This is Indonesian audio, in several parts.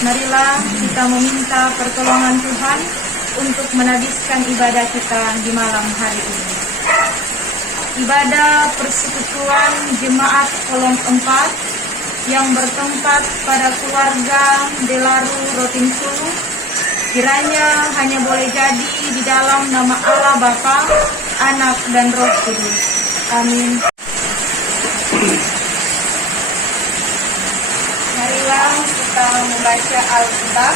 marilah kita meminta pertolongan Tuhan untuk menabiskan ibadah kita di malam hari ini. Ibadah persekutuan Jemaat Kolom 4 yang bertempat pada keluarga Delaru Rotinsulu kiranya hanya boleh jadi di dalam nama Allah Bapa, Anak dan Roh Kudus. Amin. Marilah kita membaca Alkitab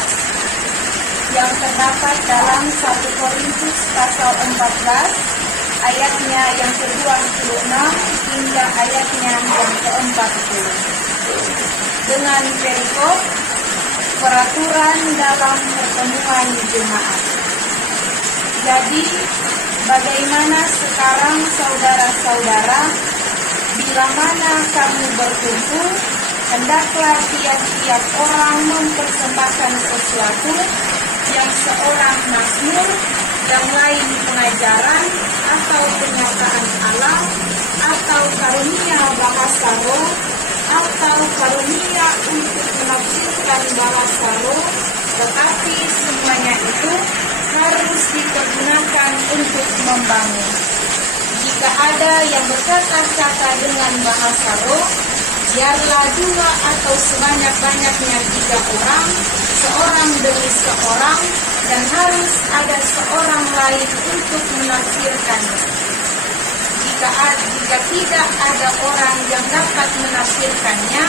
yang terdapat dalam 1 Korintus pasal 14 ayatnya yang ke-26 hingga ayatnya yang ke-40 dengan perikop peraturan dalam pertemuan jemaat. Jadi, bagaimana sekarang saudara-saudara, bila mana kamu berkumpul, hendaklah tiap-tiap orang mempersembahkan sesuatu, yang seorang mazmur, yang lain pengajaran, atau penyataan Allah, atau karunia bahasa roh, atau karunia untuk menafsirkan bahasa roh, tetapi semuanya itu harus dipergunakan untuk membangun. Jika ada yang berkata-kata dengan bahasa roh, biarlah 2 atau sebanyak-banyaknya 3 orang, seorang demi seorang, dan harus ada seorang lain untuk menafsirkannya. Jika tidak ada orang yang dapat menafsirkannya,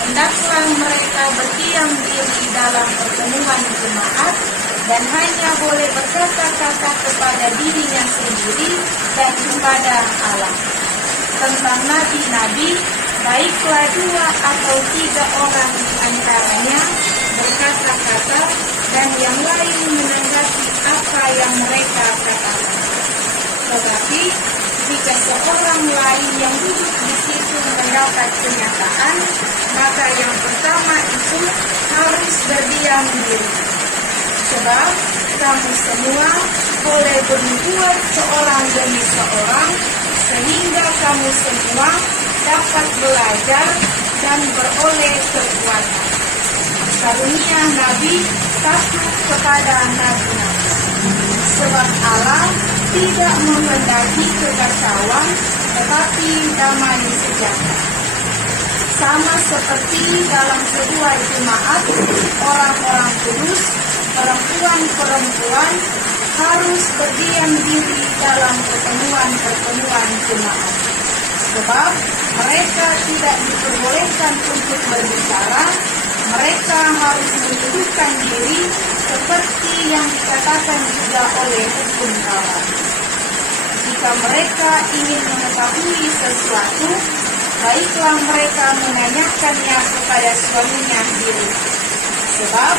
hendaklah mereka berdiam diri dalam pertemuan jemaat dan hanya boleh berkata-kata kepada dirinya sendiri dan kepada Allah. Tentang nabi-nabi, baiklah 2 atau 3 orang di antaranya berkata-kata dan yang lain menanggapi apa yang mereka katakan. Tetapi jika seorang lain yang duduk di situ mendapat kenyataan, maka yang pertama itu harus berdiam diri. Sebab kamu semua boleh bernubuat seorang demi seorang, sehingga kamu semua dapat belajar dan beroleh kekuatan. Karunia Nabi takut kepada nabi-nabi. Sebab Allah tidak menghendaki kekacauan, tetapi damai sejahtera. Sama seperti dalam sebuah jemaat, orang-orang kudus, perempuan-perempuan harus berdiam diri dalam pertemuan-pertemuan jemaat. Sebab mereka tidak diperbolehkan untuk berbicara, mereka harus mendudukkan diri seperti yang dikatakan juga oleh hukum Taurat. Jika mereka ingin mengetahui sesuatu, baiklah mereka menanyakannya kepada suaminya sendiri. Sebab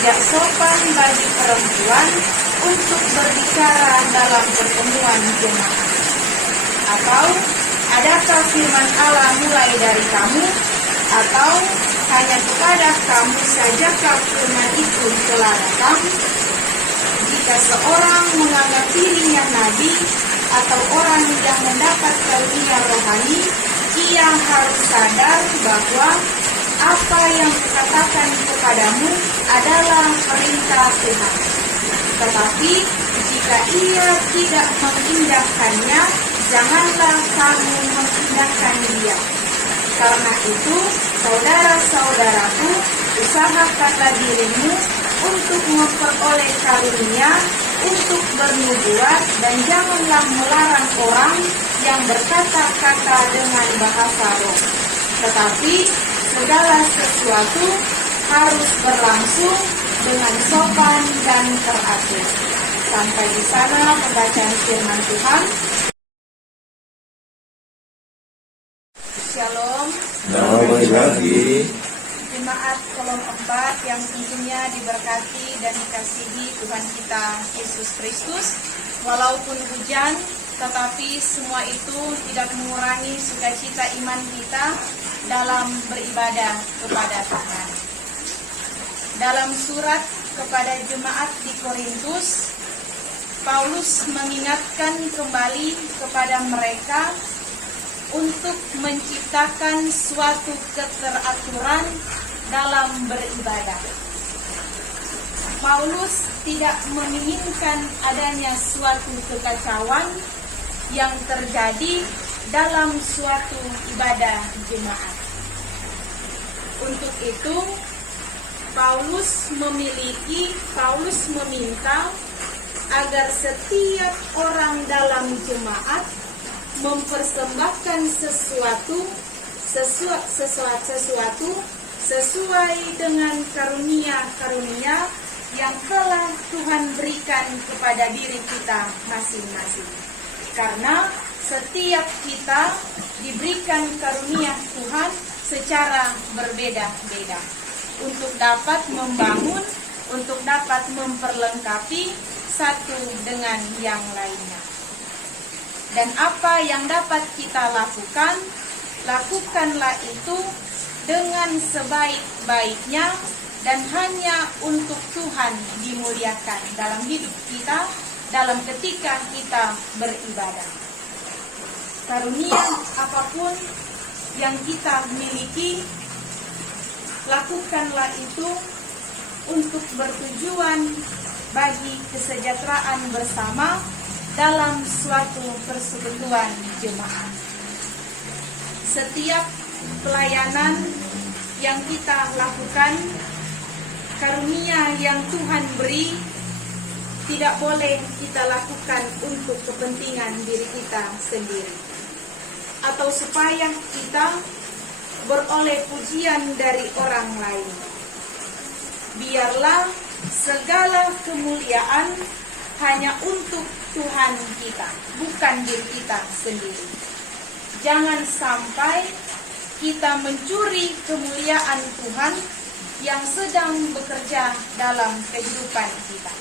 tidak sopan bagi perempuan untuk berbicara dalam pertemuan jemaat. Atau adakah firman Allah mulai dari kamu, atau hanya kepada kamu sajakah firman itu telah datang? Jika seorang menganggap dirinya nabi atau orang yang mendapat karunia rohani, ia harus sadar bahwa apa yang kukatakan kepadamu adalah perintah Tuhan. Tetapi jika ia tidak mengindahkannya, janganlah kamu mengindahkan dia. Karena itu, saudara-saudaraku, usahakanlah dirimu untuk memperoleh karunia, untuk bernubuat, dan janganlah melarang orang yang berkata-kata dengan bahasa roh. Tetapi segala sesuatu harus berlangsung dengan sopan dan teratur. Sampai di sana pembacaan firman Tuhan. Shalom. Selamat pagi. Jemaat Kolom 4 yang tentunya diberkati dan dikasihi Tuhan kita Yesus Kristus. Walaupun hujan, tetapi semua itu tidak mengurangi sukacita iman kita dalam beribadah kepada Tuhan. Dalam surat kepada jemaat di Korintus, Paulus mengingatkan kembali kepada mereka untuk menciptakan suatu keteraturan dalam beribadah. Paulus tidak menginginkan adanya suatu kekacauan yang terjadi dalam suatu ibadah jemaat. Untuk itu, Paulus meminta agar setiap orang dalam jemaat mempersembahkan sesuatu sesuai dengan karunia-karunia yang telah Tuhan berikan kepada diri kita masing-masing. Karena setiap kita diberikan karunia Tuhan secara berbeda-beda untuk dapat membangun, untuk dapat memperlengkapi satu dengan yang lainnya. Dan apa yang dapat kita lakukan, lakukanlah itu dengan sebaik-baiknya dan hanya untuk Tuhan dimuliakan dalam hidup kita, dalam ketika kita beribadah. Karunia apapun yang kita miliki, lakukanlah itu untuk bertujuan bagi kesejahteraan bersama dalam suatu persekutuan jemaat. Setiap pelayanan yang kita lakukan, karunia yang Tuhan beri, tidak boleh kita lakukan untuk kepentingan diri kita sendiri, atau supaya kita beroleh pujian dari orang lain. Biarlah segala kemuliaan hanya untuk Tuhan kita, bukan diri kita sendiri. Jangan sampai kita mencuri kemuliaan Tuhan yang sedang bekerja dalam kehidupan kita,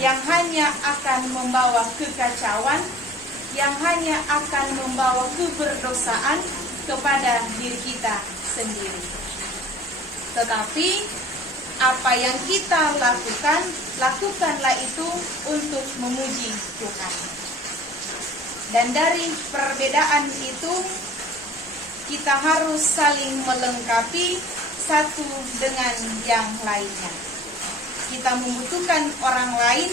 yang hanya akan membawa kekacauan, yang hanya akan membawa keberdosaan kepada diri kita sendiri. Tetapi apa yang kita lakukan, lakukanlah itu untuk memuji Tuhan. Dan dari perbedaan itu, kita harus saling melengkapi satu dengan yang lainnya. Kita membutuhkan orang lain,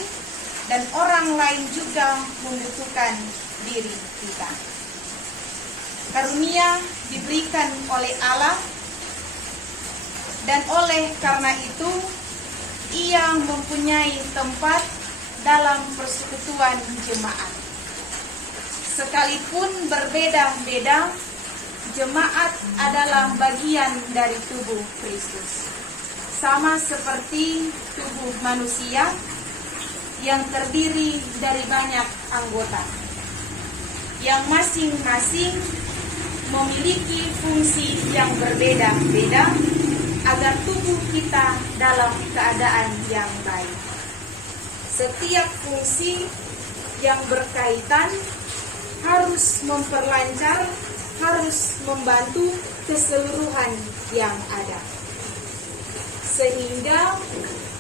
dan orang lain juga membutuhkan diri kita. Karunia diberikan oleh Allah, dan oleh karena itu ia mempunyai tempat dalam persekutuan jemaat. Sekalipun berbeda-beda, jemaat adalah bagian dari tubuh Kristus. Sama seperti tubuh manusia yang terdiri dari banyak anggota, yang masing-masing memiliki fungsi yang berbeda-beda agar tubuh kita dalam keadaan yang baik. Setiap fungsi yang berkaitan harus memperlancar, harus membantu keseluruhan yang ada. Sehingga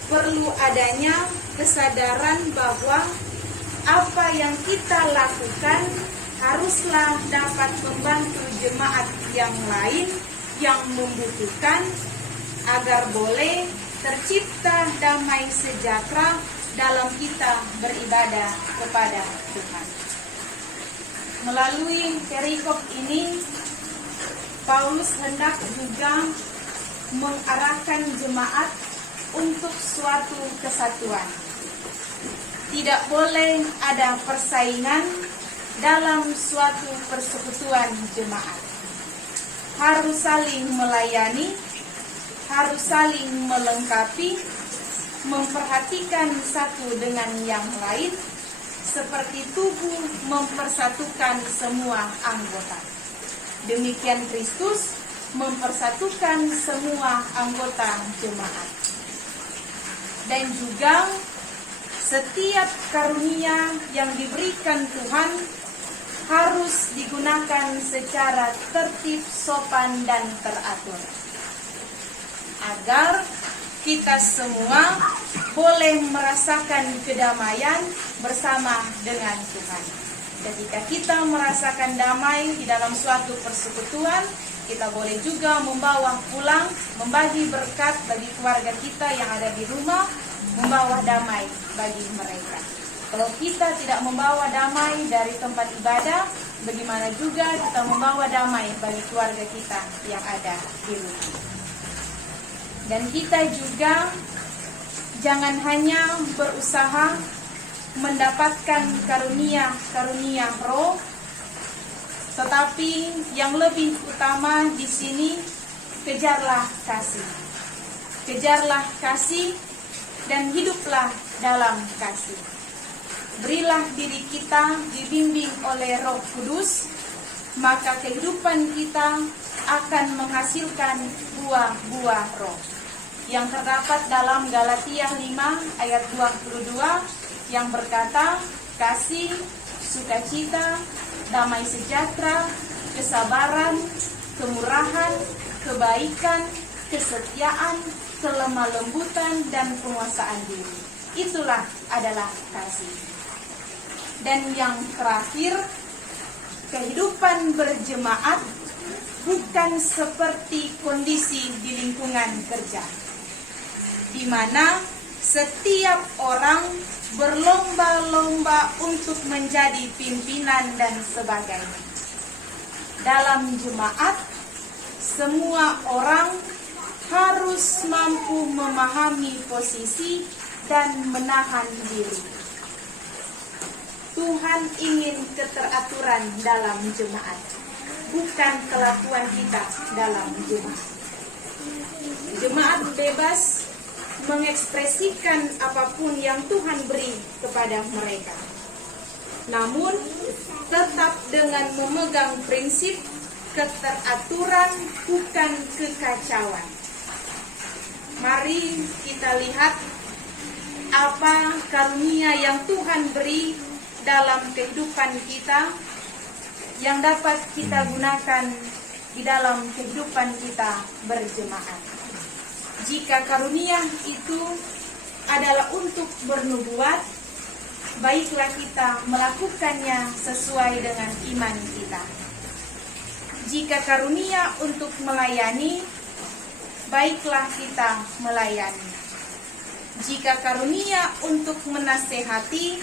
perlu adanya kesadaran bahwa apa yang kita lakukan haruslah dapat membantu jemaat yang lain yang membutuhkan, agar boleh tercipta damai sejahtera dalam kita beribadah kepada Tuhan. Melalui perikop ini, Paulus hendak juga mengarahkan jemaat untuk suatu kesatuan. Tidak boleh ada persaingan dalam suatu persekutuan jemaat. Harus saling melayani, harus saling melengkapi, memperhatikan satu dengan yang lain, seperti tubuh mempersatukan semua anggota. Demikian Kristus mempersatukan semua anggota jemaat. Dan juga setiap karunia yang diberikan Tuhan harus digunakan secara tertib, sopan, dan teratur, agar kita semua boleh merasakan kedamaian bersama dengan Tuhan. Ketika kita merasakan damai di dalam suatu persekutuan, Kita boleh juga membawa pulang, membagi berkat bagi keluarga kita yang ada di rumah, membawa damai bagi mereka. Kalau kita tidak membawa damai dari tempat ibadah, bagaimana juga kita membawa damai bagi keluarga kita yang ada di rumah. Dan kita juga jangan hanya berusaha mendapatkan karunia roh, tetapi yang lebih utama di sini, kejarlah kasih. Kejarlah kasih dan hiduplah dalam kasih. Berilah diri kita dibimbing oleh Roh Kudus, maka kehidupan kita akan menghasilkan buah-buah roh yang terdapat dalam Galatia 5 ayat 22 yang berkata, kasih, sukacita, damai sejahtera, kesabaran, kemurahan, kebaikan, kesetiaan, kelemah lembutan, dan penguasaan diri. Itulah adalah kasih. Dan yang terakhir, kehidupan berjemaat bukan seperti kondisi di lingkungan kerja, di mana setiap orang berlomba-lomba untuk menjadi pimpinan dan sebagainya. Dalam jemaat, semua orang harus mampu memahami posisi dan menahan diri. Tuhan ingin keteraturan dalam jemaat, bukan kelakuan kita dalam jemaat. Jemaat bebas mengekspresikan apapun yang Tuhan beri kepada mereka, namun tetap dengan memegang prinsip keteraturan, bukan kekacauan. Mari kita lihat apa karunia yang Tuhan beri dalam kehidupan kita, yang dapat kita gunakan di dalam kehidupan kita berjemaat. Jika karunia itu adalah untuk bernubuat, baiklah kita melakukannya sesuai dengan iman kita. Jika karunia untuk melayani, baiklah kita melayani. Jika karunia untuk menasehati,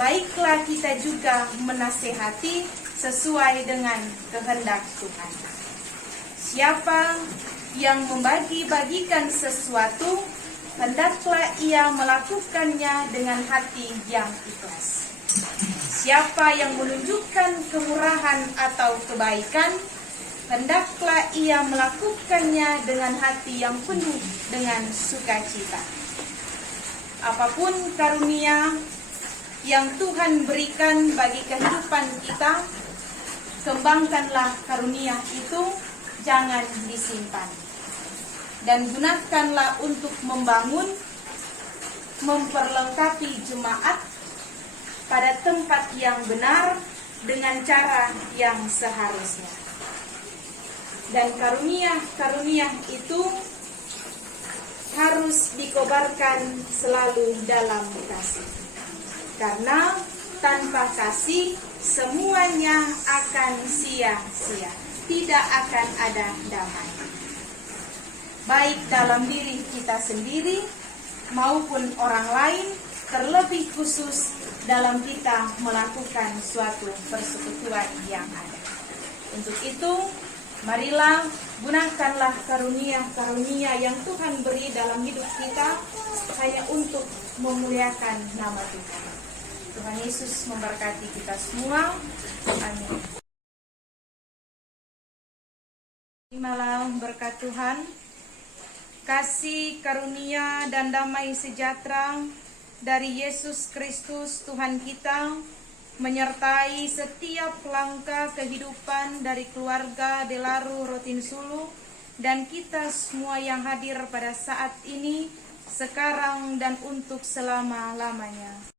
baiklah kita juga menasehati sesuai dengan kehendak Tuhan. Siapa yang membagi-bagikan sesuatu, hendaklah ia melakukannya dengan hati yang ikhlas. Siapa yang menunjukkan kemurahan atau kebaikan, hendaklah ia melakukannya dengan hati yang penuh dengan sukacita. Apapun karunia yang Tuhan berikan bagi kehidupan kita, kembangkanlah karunia itu, jangan disimpan. Dan gunakanlah untuk membangun, memperlengkapi jemaat pada tempat yang benar dengan cara yang seharusnya. Dan karunia-karunia itu harus dikobarkan selalu dalam kasih. Karena tanpa kasih semuanya akan sia-sia, tidak akan ada damai. Baik dalam diri kita sendiri maupun orang lain, terlebih khusus dalam kita melakukan suatu persekutuan yang ada. Untuk itu, marilah gunakanlah karunia-karunia yang Tuhan beri dalam hidup kita hanya untuk memuliakan nama Tuhan. Tuhan Yesus memberkati kita semua. Amin. Terimalah berkat Tuhan, kasih, karunia, dan damai sejahtera dari Yesus Kristus Tuhan kita menyertai setiap langkah kehidupan dari keluarga Delaru Rotinsulu dan kita semua yang hadir pada saat ini, sekarang dan untuk selama-lamanya.